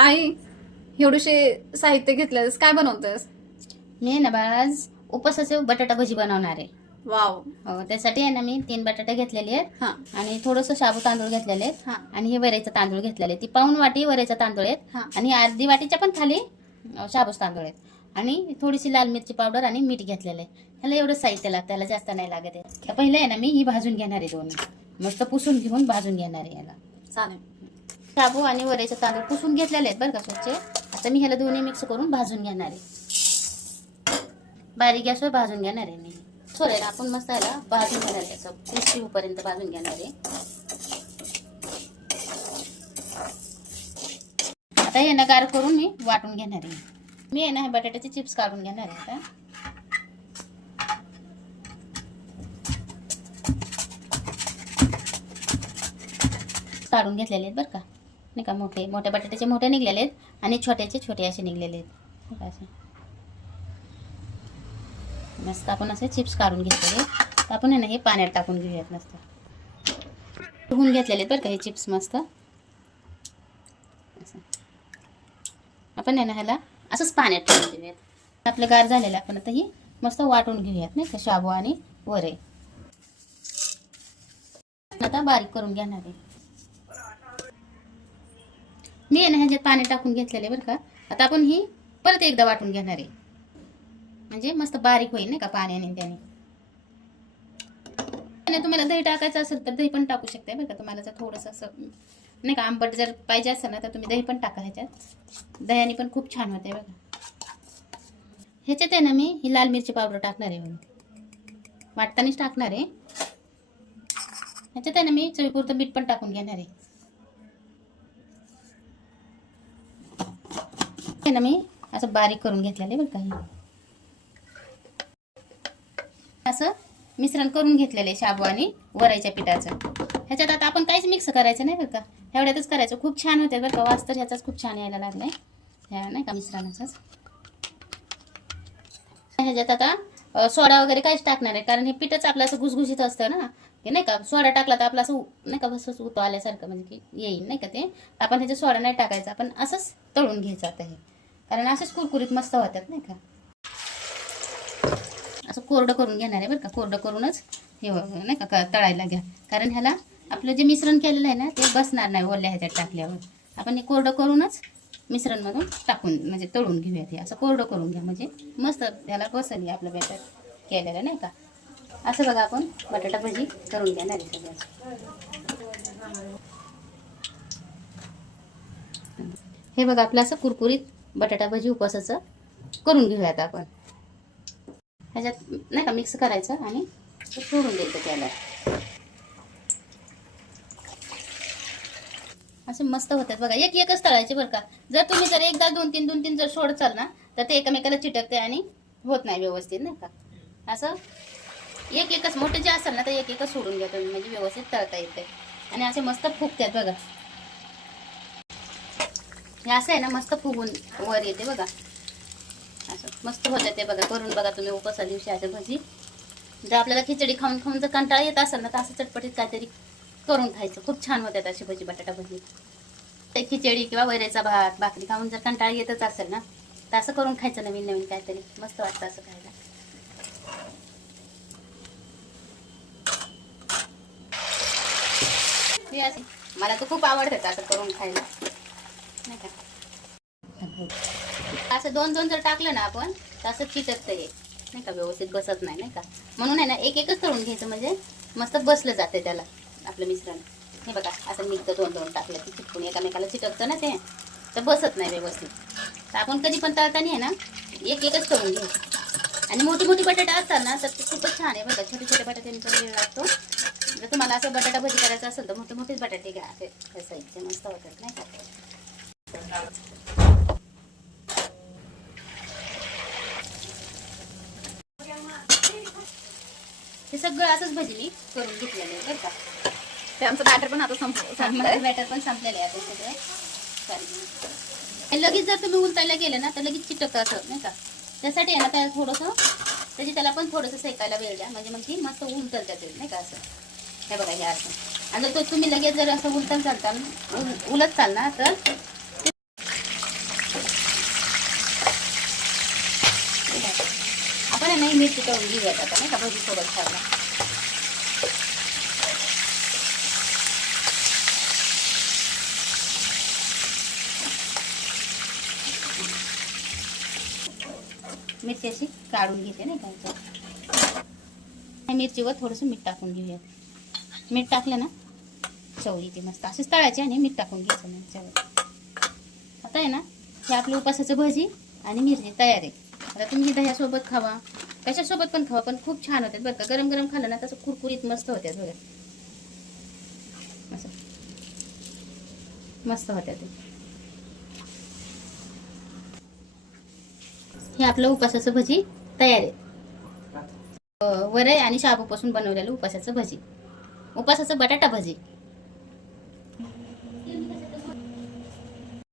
आई, एवढीशे साहित्य घेतलंस, काय बनवतेस? मी आहे ना बाळा आज उपासाचे बटाटा भजी बनवणार आहे. वाव. हो, त्यासाठी आहे ना मी 3 बटाटे घेतलेले आहेत हा आणि थोडंसं शाबू तांदूळ घेतलेले आहेत हा आणि हे वरईचा तांदूळ घेतलेले ती पाऊण वाटी वरईचा तांदूळ आहेत हा आणि अर्धी वाटीच्या पण खाली शाबूस तांदूळ आहेत आणि थोडीशी लाल मिरची पावडर आणि मीठ घेतलेलं आहे. ह्याला एवढं साहित्य लागतं, त्याला जास्त नाही लागत आहे. तर पहिलं आहे ना मी ही भाजून घेणार आहे, दोन्ही मस्त पुसून घेऊन भाजून घेणार आहे. याला चालेल. शाबू आणि वरईचा तांदूळ पुसून घेतलेले आहेत बरं का स्वच्छ. आता मी ह्याला दोन्ही मिक्स करून भाजून घेणार आहे. बारीक गॅसवर भाजून घेणार आहे मी. सोडेल आपण मसाला भाजून घेणार आहे, असं क्रिस्पी होईपर्यंत भाजून घेणार आहे. आता हे ना गार करून मी वाटून घेणार आहे. मी आहे ना हे बटाट्याचे चिप्स काढून घेणार आहे. आता काढून घेतलेले आहेत बरं का, नाही का. मोठे बटाट्याचे मोठे निघलेले आहेत आणि छोट्याचे छोटे असे निघलेले आहेत. असे मस्त आपण असे चिप्स काढून घेतलेले. तर आपण आहे ना हे पाण्यात टाकून घेऊयात. मस्त धुवून घेतलेले बरं का हे चिप्स. मस्त आपण आहे ना ह्याला असंच पाण्यात टाकून घेऊयात. आपलं गार झालेलं आपण आता ही मस्त वाटून घेऊयात, नाही का, शाबू आणि वरई. आता बारीक करून घेणार आहे मी. आहे ना ह्याच्यात पाणी टाकून घेतलेले बरं का. आता आपण ही परत एकदा वाटून घेणार आहे, म्हणजे मस्त बारीक होईल, नाही का, पाण्याने त्याने. तुम्हाला दही टाकायचं असेल तर दही पण टाकू शकता बरं का. तुम्हाला जर थोडंसं असं, नाही का, आंबट जर पाहिजे असेल ना तर तुम्ही दही पण टाका ह्याच्यात. दह्याने पण खूप छान होते बघा. ह्याच्यात आहे ना मी ही लाल मिरची पावडर टाकणार आहे, वाटतानाच टाकणार आहे. ह्याच्यात आहे ना मी चवीपुरतं मीठ पण टाकून घेणार आहे. ना मी असं बारीक करून घेतलेलं आहे बरं का. असं मिश्रण करून घेतलेले शाबू आणि वरईच्या पिठाचं. ह्याच्यात आता आपण काहीच मिक्स करायचं नाही बरं का, एवढ्यातच करायचं. खूप छान होते बरं का. वास तर ह्याचाच खूप छान यायला लागलाय, ह्या नाही का मिश्रणाचाच. ह्याच्यात आता सोडा वगैरे काहीच टाकणार आहे, कारण हे पिठच आपलं असं घुसघुशीत असतं ना, की नाही का. सोडा टाकला तर आपलं असं नाही का बसच उतो आल्यासारखं, म्हणजे की येईल, नाही का ते. आपण ह्याच्यात सोडा नाही टाकायचा, आपण असंच तळून घ्यायचं आता हे, कारण असेच कुरकुरीत मस्त होतात, नाही का. असं कोरडं करून घेणार आहे बरं का. कोरडं करूनच हे नाही का तळायला घ्या, कारण ह्याला आपलं जे मिश्रण केलेलं आहे ना ते बसणार नाही ओल्या ह्याच्यात टाकल्यावर. आपण हे कोरडं करूनच मिश्रणमधून टाकून म्हणजे तळून घेऊयात. हे असं कोरडं करून घ्या, म्हणजे मस्त त्याला बसली आपलं बॅटर केलेलं, नाही का. असं बघा आपण बटाटा भजी करून घेणार आहे सगळं. हे बघा आपलं असं कुरकुरीत बटाटा भजी उपवासाचं करून घेऊयात आपण. ह्याच्यात नाही का मिक्स करायचं आणि सोडून द्यायचं त्याला. असे मस्त होतात बघा. एकच तळायचे बरं का. जर तुम्ही जर एकदा दोन तीन जर सोडचाल ना तर ते एकमेकाला चिटकते आणि होत नाही व्यवस्थित, नाही का. असं एकच मोठे जे असेल ना तर एकच सोडून घ्या तुम्ही, म्हणजे व्यवस्थित तळता येते आणि असे मस्त फुगतात बघा. हे असं आहे ना मस्त फुगून वर येते बघा. असं मस्त होतं ते बघा. करून बघा तुम्ही उपवासा दिवशी असं भजी. जर आपल्याला खिचडी खाऊन खाऊन जर कंटाळा येत असेल ना तर असं चटपटीत काहीतरी करून खायचं. खूप छान होतात अशी भजी, बटाटा भजी. ते खिचडी किंवा वैरेचा भात भाकरी खाऊन जर कंटाळा येतच असेल ना तर असं करून खायचं, नवीन नवीन काहीतरी. मस्त वाटतं असं खायला. हे असे मला तर खूप आवडतं असं करून खायला, नाही का. असं दोन जर टाकलं ना आपण तर असं चिटकतं हे, नाही का, व्यवस्थित बसत नाही, नाही का. म्हणून आहे ना एकच तळून घ्यायचं, म्हणजे मस्त बसलं जाते त्याला आपलं मिश्रण. हे बघा असं निघतं दोन टाकलं की चिटकून एकामेकाला चिटकतं ना ते, तर बसत नाही व्यवस्थित. तर आपण कधी पण तळताना आहे ना एकच तळून घ्यायचं. आणि मोठी बटाटा असतात ना तर ते खूपच छान आहे बघा. छोटे बटाट्यांचा वेळ लागतो. जर तुम्हाला असं बटाटा भजी करायचं असेल तर मोठेच बटाटे घ्या, असे साईजचे मस्त होतात, नाही का. हे सगळं असंच भजी मी करून घेतलेलं आहे बरं का. ते आमचं बॅटर पण आता संपलंय. बॅटर पण संपलेलं आहे आता सगळं. चालेल. लगेच जर तुम्ही उलटायला गेलं ना तर लगेच चिटकतं असं, नाही का. त्यासाठी आहे ना त्याला थोडंसं त्याला पण थोडंसं शेकायला वेळ द्या, म्हणजे मग ती मस्त उलटल जाते, नाही का. असं हे बघा हे असं. आणि जर तुम्ही लगेच जर असं उलट चाल ना तर ही मिरची तळून घेऊयात आता नाही का भजी सोबत खायला. मिरची अशी काढून घेते नाही का. मिरचीवर थोडंसं मीठ टाकून घेऊया. मीठ टाकलं ना चव येते मस्त. असेच तळायचे आणि मीठ टाकून घ्यायचं मिरच्यावर. आता आहे ना हे आपलं उपासाचं भजी आणि मिरची तयार आहे. आता तुम्ही दह्यासोबत खावा कशासोबत पण खावा पण खूप छान होतात बरं का. गरम गरम खाल्लं ना तसं कुरकुरीत मस्त होत्यात बघा. असं मस्त होत्या ते. हे आपलं उपासाचं भजी तयार आहे. वरई आणि शाबूपासून बनवलेलं उपासाचं भजी, उपासाचं बटाटा भजी.